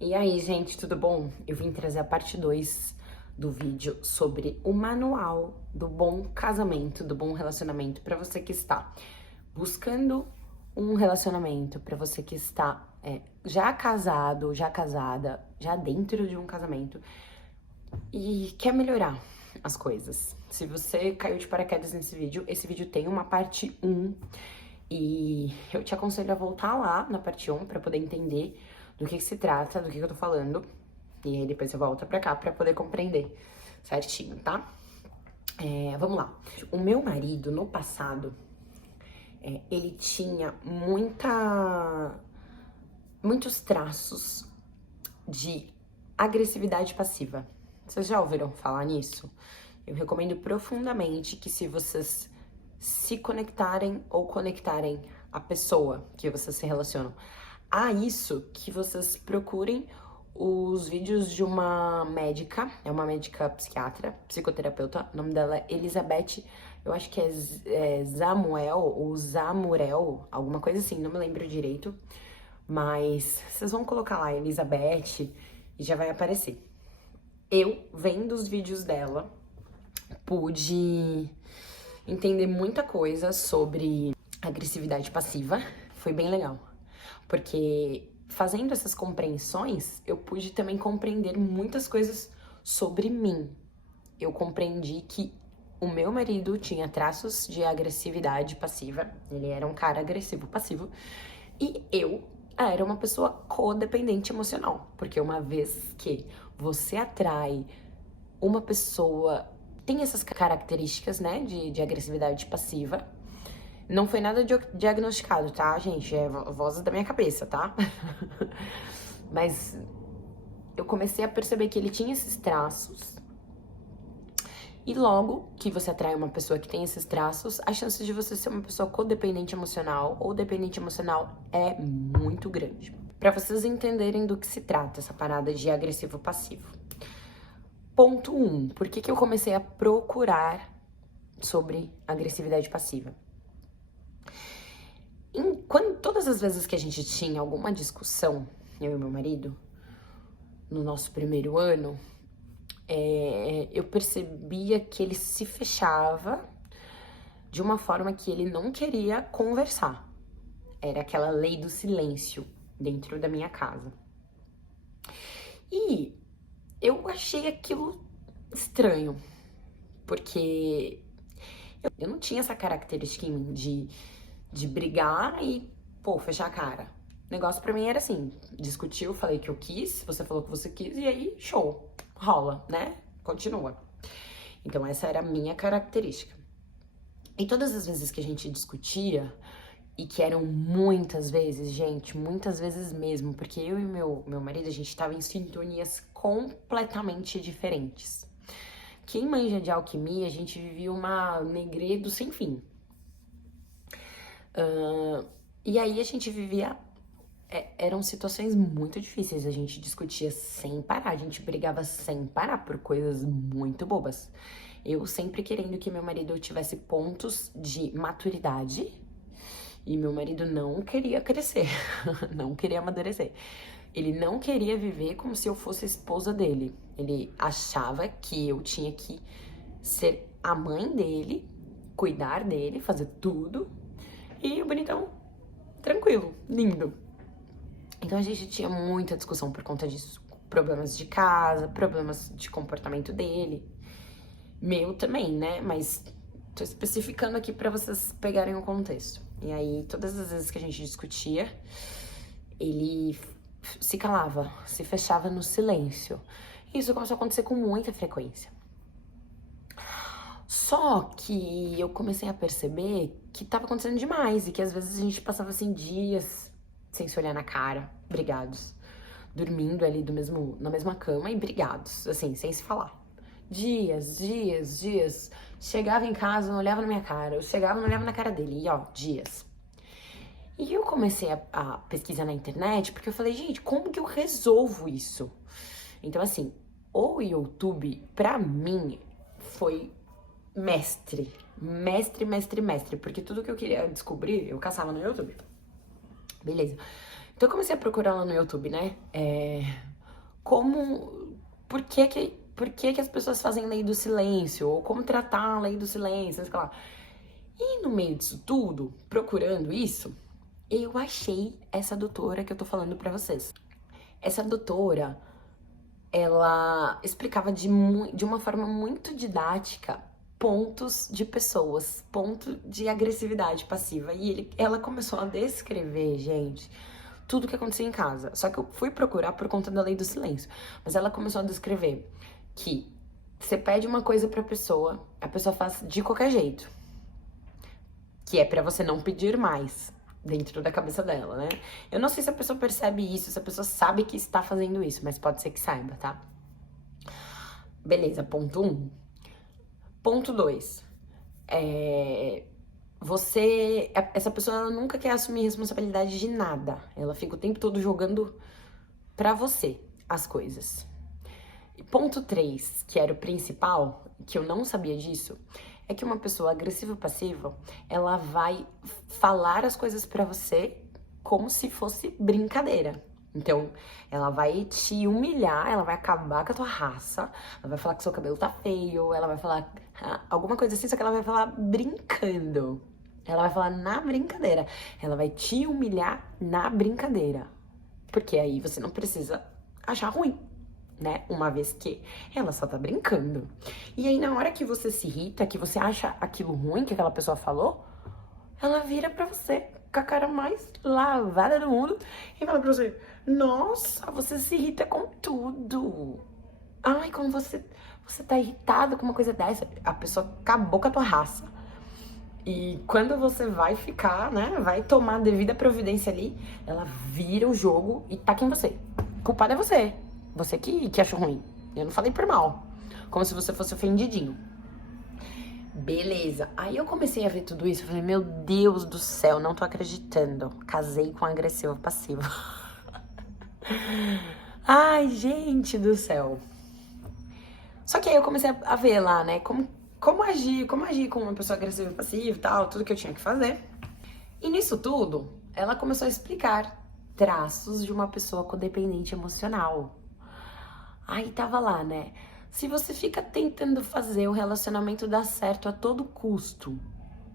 E aí, gente, tudo bom? Eu vim trazer a parte 2 do vídeo sobre o manual do bom casamento, do bom relacionamento para você que está buscando um relacionamento, para você que está já casado, já casada, já dentro de um casamento e quer melhorar as coisas. Se você caiu de paraquedas nesse vídeo, esse vídeo tem uma parte 1 e eu te aconselho a voltar lá na parte 1 pra poder entender do que se trata, do que eu tô falando. E aí depois você volta pra cá pra poder compreender certinho, tá? Vamos lá. O meu marido, no passado, ele tinha muitos traços de agressividade passiva. Vocês já ouviram falar nisso? Eu recomendo profundamente que se vocês se conectarem ou conectarem a pessoa que vocês se relacionam a isso, que vocês procurem os vídeos de uma médica, é uma médica psiquiatra, psicoterapeuta, o nome dela é Elizabeth, eu acho que é Samuel ou Zamurel, alguma coisa assim, não me lembro direito, mas vocês vão colocar lá Elizabeth e já vai aparecer. Eu, vendo os vídeos dela, pude entender muita coisa sobre agressividade passiva. Foi bem legal, porque fazendo essas compreensões, eu pude também compreender muitas coisas sobre mim. Eu compreendi que o meu marido tinha traços de agressividade passiva, ele era um cara agressivo passivo, e eu era uma pessoa codependente emocional, porque uma vez que você atrai uma pessoa tem essas características, né, de agressividade passiva. Não foi nada diagnosticado, tá, gente? É voz da minha cabeça, tá? Mas eu comecei a perceber que ele tinha esses traços. E logo que você atrai uma pessoa que tem esses traços, a chance de você ser uma pessoa codependente emocional ou dependente emocional é muito grande. Pra vocês entenderem do que se trata essa parada de agressivo passivo. Ponto 1. Por que eu comecei a procurar sobre agressividade passiva? Todas as vezes que a gente tinha alguma discussão, eu e meu marido, no nosso primeiro ano, eu percebia que ele se fechava de uma forma que ele não queria conversar. Era aquela lei do silêncio dentro da minha casa. E eu achei aquilo estranho, porque eu não tinha essa característica em mim de brigar e, pô, fechar a cara. O negócio pra mim era assim, discutiu, falei que eu quis, você falou que você quis, e aí, show, rola, né? Continua. Então essa era a minha característica. E todas as vezes que a gente discutia, e que eram muitas vezes, gente, muitas vezes mesmo, porque eu e meu marido, a gente tava em sintonias completamente diferentes. Quem manja de alquimia, a gente vivia uma negredo sem fim. E aí a gente vivia. Eram situações muito difíceis, a gente discutia sem parar, a gente brigava sem parar por coisas muito bobas. Eu sempre querendo que meu marido tivesse pontos de maturidade e meu marido não queria crescer, não queria amadurecer. Ele não queria viver como se eu fosse a esposa dele. Ele achava que eu tinha que ser a mãe dele, cuidar dele, fazer tudo. E o bonitão, tranquilo, lindo. Então a gente tinha muita discussão por conta disso. Problemas de casa, problemas de comportamento dele. Meu também, né? Mas tô especificando aqui pra vocês pegarem o contexto. E aí, todas as vezes que a gente discutia, ele se calava, se fechava no silêncio. E isso começou a acontecer com muita frequência. Só que eu comecei a perceber que tava acontecendo demais e que às vezes a gente passava assim dias sem se olhar na cara, brigados, dormindo ali na mesma cama e brigados, assim, sem se falar. Dias. Chegava em casa, não olhava na minha cara, eu chegava, não olhava na cara dele, e ó, dias. E eu comecei a pesquisar na internet, porque eu falei, gente, como que eu resolvo isso? Então, assim, o YouTube, pra mim, foi mestre, porque tudo que eu queria descobrir, eu caçava no YouTube. Beleza. Então eu comecei a procurar lá no YouTube, né? Por que que as pessoas fazem lei do silêncio? Ou como tratar a lei do silêncio, sei lá. E no meio disso tudo, procurando isso, eu achei essa doutora que eu tô falando pra vocês. Essa doutora, ela explicava de uma forma muito didática pontos de pessoas, ponto de agressividade passiva. E ela começou a descrever, gente, tudo que acontecia em casa. Só que eu fui procurar por conta da lei do silêncio. Mas ela começou a descrever que você pede uma coisa pra pessoa, a pessoa faz de qualquer jeito. Que é pra você não pedir mais dentro da cabeça dela, né? Eu não sei se a pessoa percebe isso, se a pessoa sabe que está fazendo isso, mas pode ser que saiba, tá? Beleza, ponto 1. Ponto 2. Essa pessoa ela nunca quer assumir responsabilidade de nada. Ela fica o tempo todo jogando pra você as coisas. E ponto 3, que era o principal, que eu não sabia disso, é que uma pessoa agressiva passiva, ela vai falar as coisas pra você como se fosse brincadeira. Então, ela vai te humilhar, ela vai acabar com a tua raça, ela vai falar que seu cabelo tá feio, ela vai falar alguma coisa assim, só que ela vai falar brincando. Ela vai falar na brincadeira. Ela vai te humilhar na brincadeira. Porque aí você não precisa achar ruim, né? Uma vez que ela só tá brincando. E aí, na hora que você se irrita, que você acha aquilo ruim que aquela pessoa falou, ela vira pra você com a cara mais lavada do mundo e fala pra você: Nossa, você se irrita com tudo. Ai, como você tá irritado com uma coisa dessa. A pessoa acabou com a tua raça. E quando você vai ficar, né, vai tomar a devida providência ali, ela vira o jogo e taca em você. O culpado é você. Você que achou ruim. Eu não falei por mal. Como se você fosse ofendidinho. Beleza. Aí eu comecei a ver tudo isso. Eu falei, meu Deus do céu, não tô acreditando. Casei com um agressivo passivo. Ai, gente do céu. Só que aí eu comecei a ver lá, né, como agir com uma pessoa agressiva e passiva e tal, tudo que eu tinha que fazer. E nisso tudo, ela começou a explicar traços de uma pessoa codependente emocional. Aí tava lá, né? Se você fica tentando fazer o relacionamento dar certo a todo custo,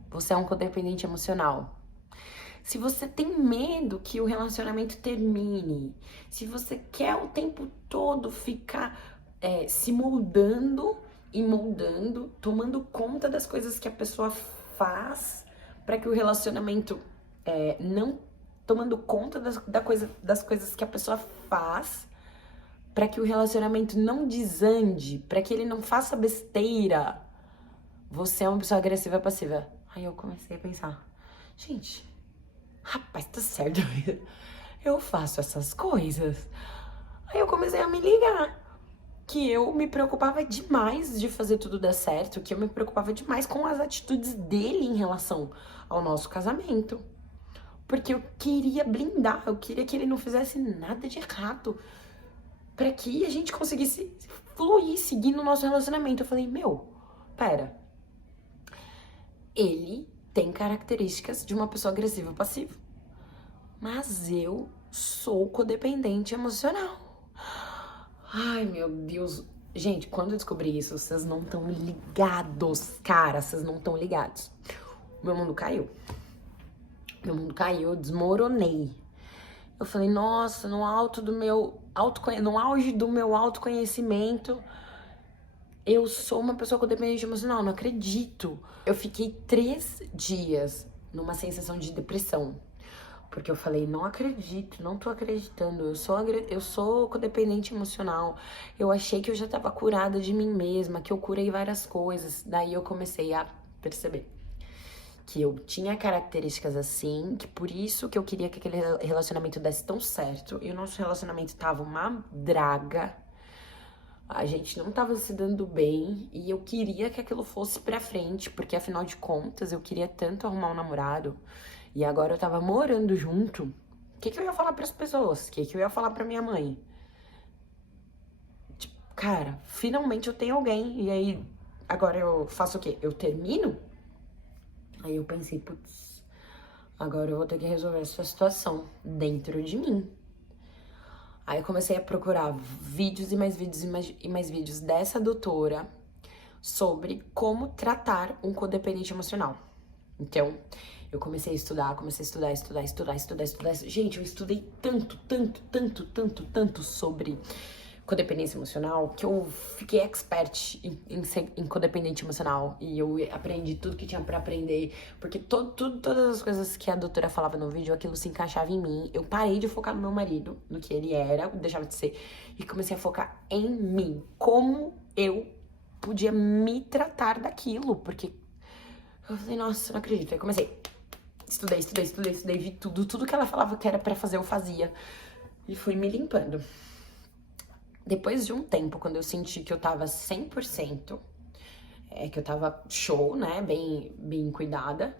você é um codependente emocional. Se você tem medo que o relacionamento termine, se você quer o tempo todo ficar se moldando e moldando, tomando conta das coisas que a pessoa faz para que o relacionamento não tomando conta das coisas que a pessoa faz para que o relacionamento não desande, para que ele não faça besteira. Você é uma pessoa agressiva e passiva. Aí eu comecei a pensar, gente, rapaz, tá certo. Eu faço essas coisas. Aí eu comecei a me ligar que eu me preocupava demais de fazer tudo dar certo, que eu me preocupava demais com as atitudes dele em relação ao nosso casamento. Porque eu queria blindar, eu queria que ele não fizesse nada de errado, para que a gente conseguisse fluir, seguir no nosso relacionamento. Eu falei, meu, pera, ele tem características de uma pessoa agressiva e passiva, mas eu sou codependente emocional. Ai, meu Deus. Gente, quando eu descobri isso, vocês não estão ligados, cara, vocês não estão ligados. Meu mundo caiu. Meu mundo caiu, eu desmoronei. Eu falei, nossa, no auge do meu autoconhecimento, eu sou uma pessoa codependente emocional, não acredito. Eu fiquei 3 dias numa sensação de depressão. Porque eu falei, não acredito, não tô acreditando, eu sou codependente emocional. Eu achei que eu já tava curada de mim mesma, que eu curei várias coisas. Daí eu comecei a perceber que eu tinha características assim, que por isso que eu queria que aquele relacionamento desse tão certo. E o nosso relacionamento tava uma draga. A gente não tava se dando bem e eu queria que aquilo fosse pra frente, porque afinal de contas eu queria tanto arrumar um namorado e agora eu tava morando junto. O que eu ia falar pras pessoas? O que eu ia falar pra minha mãe? Tipo, cara, finalmente eu tenho alguém e aí agora eu faço o quê? Eu termino? Aí eu pensei, putz, agora eu vou ter que resolver essa situação dentro de mim. Aí eu comecei a procurar vídeos e mais vídeos e mais vídeos dessa doutora sobre como tratar um codependente emocional. Então, eu comecei a estudar, estudar. Gente, eu estudei tanto sobre codependência emocional que eu fiquei expert em codependente emocional. E eu aprendi tudo que tinha pra aprender, porque todas as coisas que a doutora falava no vídeo, aquilo se encaixava em mim. Eu parei de focar no meu marido, no que ele era, deixava de ser, e comecei a focar em mim. Como eu podia me tratar daquilo, porque eu falei, nossa, não acredito. Aí comecei, estudei, vi tudo que ela falava que era pra fazer, eu fazia. E fui me limpando. Depois de um tempo, quando eu senti que eu tava 100%, que eu tava show, né, bem cuidada,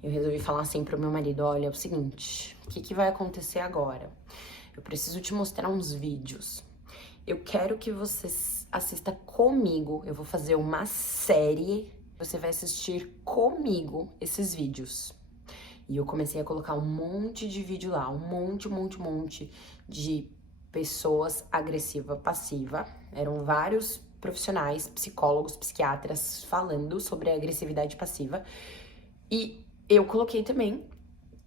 eu resolvi falar assim pro meu marido, olha, é o seguinte, o que vai acontecer agora? Eu preciso te mostrar uns vídeos. Eu quero que você assista comigo, eu vou fazer uma série, você vai assistir comigo esses vídeos. E eu comecei a colocar um monte de vídeo lá, um monte de pessoas agressiva passiva. Eram vários profissionais, psicólogos, psiquiatras falando sobre a agressividade passiva. E eu coloquei também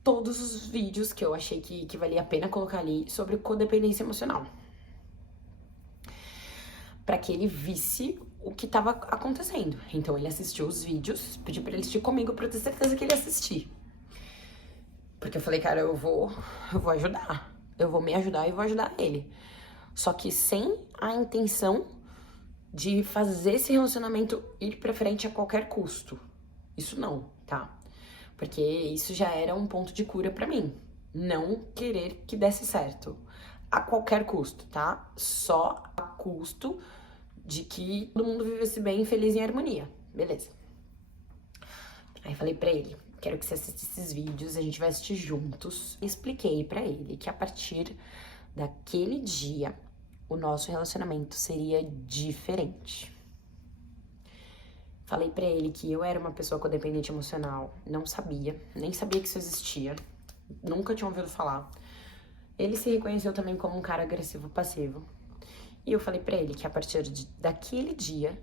todos os vídeos que eu achei que valia a pena colocar ali sobre codependência emocional. Pra que ele visse o que tava acontecendo. Então ele assistiu os vídeos, pedi pra ele assistir comigo pra eu ter certeza que ele ia assistir. Porque eu falei, cara, eu vou ajudar. Eu vou me ajudar e vou ajudar ele. Só que sem a intenção de fazer esse relacionamento ir pra frente a qualquer custo. Isso não, tá? Porque isso já era um ponto de cura pra mim. Não querer que desse certo. A qualquer custo, tá? Só a custo de que todo mundo vivesse bem, feliz e em harmonia. Beleza. Aí falei pra ele, quero que você assista esses vídeos, a gente vai assistir juntos. Expliquei pra ele que a partir daquele dia, o nosso relacionamento seria diferente. Falei pra ele que eu era uma pessoa codependente emocional, não sabia, nem sabia que isso existia, nunca tinha ouvido falar. Ele se reconheceu também como um cara agressivo passivo. E eu falei pra ele que a partir daquele dia,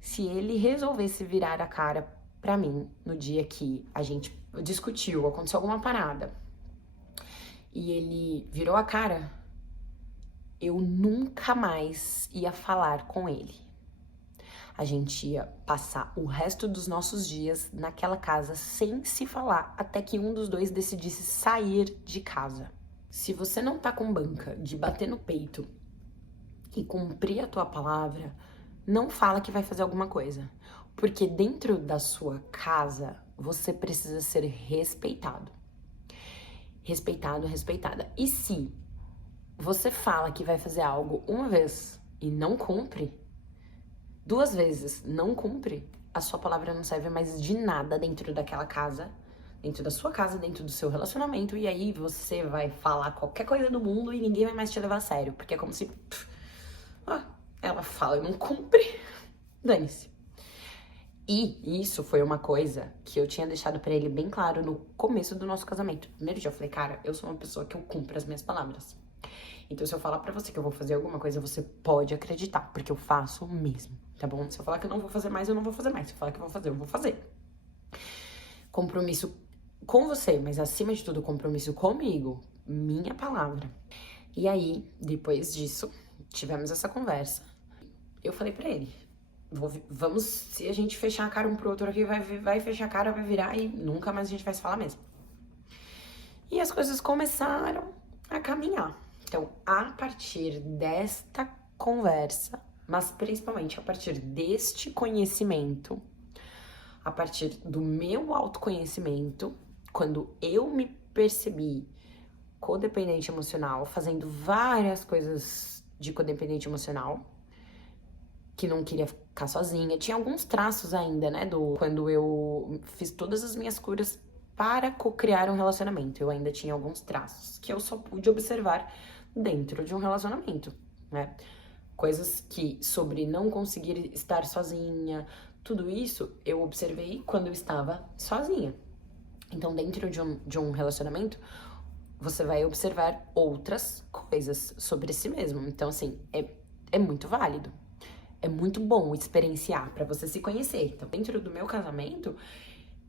se ele resolvesse virar a cara pra mim no dia que a gente discutiu, aconteceu alguma parada, e ele virou a cara, eu nunca mais ia falar com ele. A gente ia passar o resto dos nossos dias naquela casa sem se falar, até que um dos dois decidisse sair de casa. Se você não tá com banca de bater no peito e cumprir a tua palavra, não fala que vai fazer alguma coisa. Porque dentro da sua casa, você precisa ser respeitado. Respeitada. E se você fala que vai fazer algo uma vez e não cumpre, 2 vezes não cumpre, a sua palavra não serve mais de nada dentro daquela casa, dentro da sua casa, dentro do seu relacionamento, e aí você vai falar qualquer coisa do mundo e ninguém vai mais te levar a sério, porque é como se... ela fala e não cumpre, dane-se. E isso foi uma coisa que eu tinha deixado pra ele bem claro no começo do nosso casamento. Primeiro dia eu falei, cara, eu sou uma pessoa que eu cumpro as minhas palavras. Então se eu falar pra você que eu vou fazer alguma coisa, você pode acreditar, porque eu faço mesmo, tá bom? Se eu falar que eu não vou fazer mais, eu não vou fazer mais. Se eu falar que eu vou fazer, eu vou fazer. Compromisso com você, mas acima de tudo, compromisso comigo, minha palavra. E aí, depois disso, tivemos essa conversa. Eu falei pra ele, vamos, se a gente fechar a cara um pro outro aqui, vai fechar a cara, vai virar e nunca mais a gente vai se falar mesmo. E as coisas começaram a caminhar. Então, a partir desta conversa, mas principalmente a partir deste conhecimento, a partir do meu autoconhecimento, quando eu me percebi codependente emocional, fazendo várias coisas de codependente emocional, que não queria ficar sozinha, tinha alguns traços ainda, né, quando eu fiz todas as minhas curas para co-criar um relacionamento, eu ainda tinha alguns traços que eu só pude observar dentro de um relacionamento, né, coisas que sobre não conseguir estar sozinha, tudo isso eu observei quando eu estava sozinha. Então, dentro de um relacionamento, você vai observar outras coisas sobre si mesmo. Então, assim, é muito válido. É muito bom experienciar pra você se conhecer. Então, dentro do meu casamento,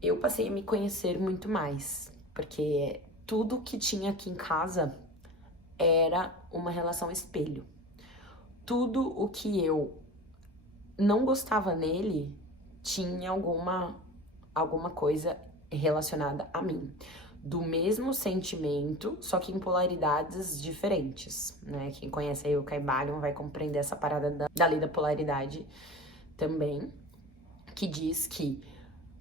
eu passei a me conhecer muito mais. Porque tudo que tinha aqui em casa era uma relação espelho. Tudo o que eu não gostava nele tinha alguma coisa relacionada a mim. Do mesmo sentimento, só que em polaridades diferentes, né? Quem conhece aí o Caibalion vai compreender essa parada da lei da polaridade também, que diz que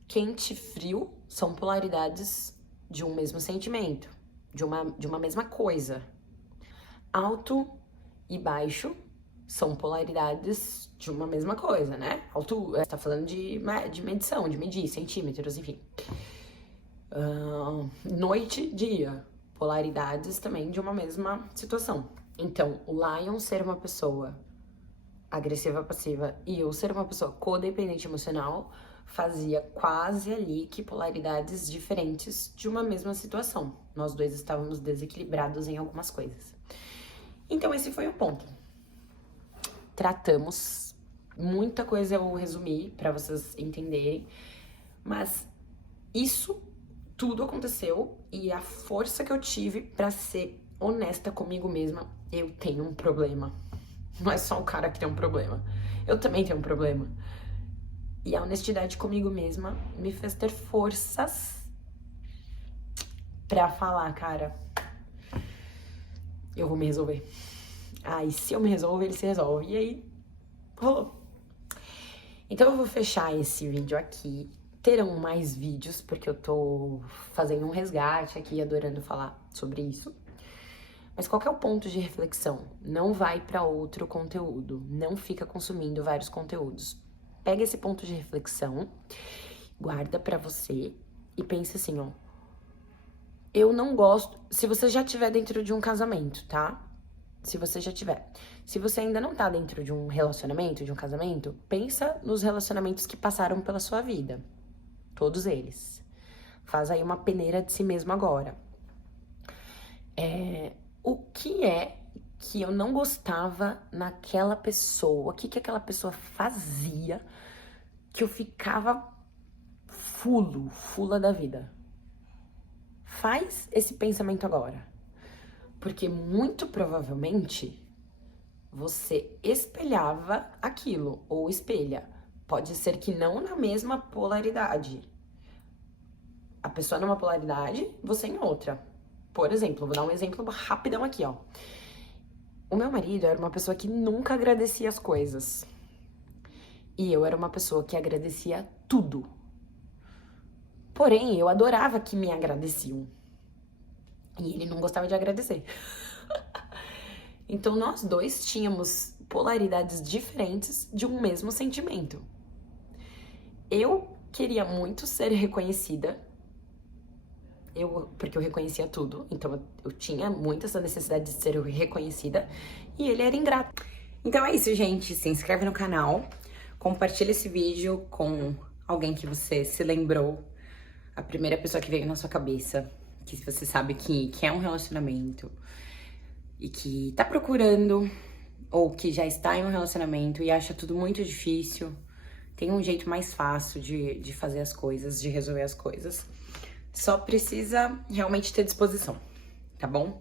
quente e frio são polaridades de um mesmo sentimento, de uma mesma coisa. Alto e baixo são polaridades de uma mesma coisa, né? Altura, tá falando de medição, de medir, centímetros, enfim. Noite, dia, polaridades também de uma mesma situação. Então, o Lion ser uma pessoa agressiva, passiva, e eu ser uma pessoa codependente emocional, fazia quase ali que polaridades diferentes de uma mesma situação. Nós dois estávamos desequilibrados em algumas coisas. Então, esse foi o ponto. Tratamos, muita coisa eu resumi pra vocês entenderem, mas isso tudo aconteceu e a força que eu tive pra ser honesta comigo mesma, eu tenho um problema. Não é só o cara que tem um problema, eu também tenho um problema. E a honestidade comigo mesma me fez ter forças pra falar, cara, eu vou me resolver. E se eu me resolvo, ele se resolve. E aí, rolou. Então eu vou fechar esse vídeo aqui. Terão mais vídeos, porque eu tô fazendo um resgate aqui, adorando falar sobre isso. Mas qual que é o ponto de reflexão? Não vai pra outro conteúdo. Não fica consumindo vários conteúdos. Pega esse ponto de reflexão, guarda pra você e pensa assim, ó. Eu não gosto... Se você já estiver dentro de um casamento, tá? Se você já tiver. Se você ainda não tá dentro de um relacionamento, de um casamento, pensa nos relacionamentos que passaram pela sua vida. Todos eles. Faz aí uma peneira de si mesmo agora. O que é que eu não gostava naquela pessoa? O que que aquela pessoa fazia que eu ficava fula da vida? Faz esse pensamento agora. Porque muito provavelmente você espelhava aquilo, ou espelha. Pode ser que não na mesma polaridade. A pessoa numa polaridade, você em outra. Por exemplo, vou dar um exemplo rapidão aqui, ó. O meu marido era uma pessoa que nunca agradecia as coisas. E eu era uma pessoa que agradecia tudo. Porém, eu adorava que me agradeciam. E ele não gostava de agradecer. Então, nós dois tínhamos polaridades diferentes de um mesmo sentimento. Eu queria muito ser reconhecida, porque eu reconhecia tudo, então eu tinha muito essa necessidade de ser reconhecida, e ele era ingrato. Então é isso, gente. Se inscreve no canal, compartilha esse vídeo com alguém que você se lembrou, a primeira pessoa que veio na sua cabeça, que você sabe que é um relacionamento e que tá procurando, ou que já está em um relacionamento e acha tudo muito difícil. Tem um jeito mais fácil de fazer as coisas, de resolver as coisas. Só precisa realmente ter disposição, tá bom?